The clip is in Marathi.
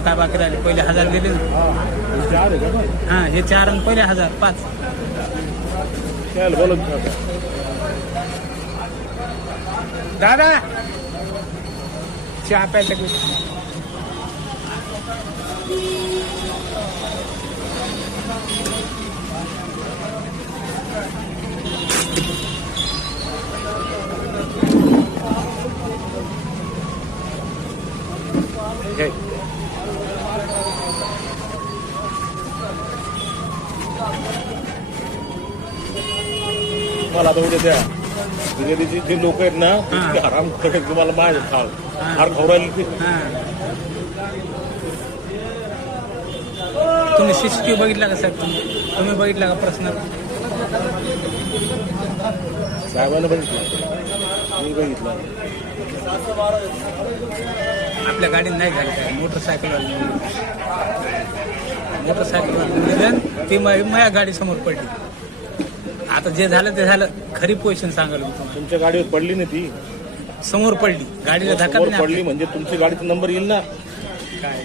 आता काय बाकी राहिले, पहिले 1000 गेले ना. चार आहे का पण? हा हे 4 आणि पहिले 1000 5. चल बोलत होता. दादा चहा प्यायला की मला आता उद्या द्या. तिथे जे लोक आहेत ना ते आराम करेल तुम्हाला माहिती खाल फार खवरायला ते. हा तुम्ही CCTV बघितला का साहेब? तुम्ही बघितला का प्रश्न? साहेबांना बघितलं मी बघितलं. आपल्या गाडीत नाही झालं काय, मोटरसायकल ती माझ्या गाडी समोर पडली. आता जे झालं ते झालं, खरी पोझिशन सांगाल मी तुम्हाला. तुमच्या गाडीवर पडली ना ती, समोर पडली, गाडीला धक्का समोर नाही पडली म्हणजे तुमची गाडीचा नंबर येईल ना. काय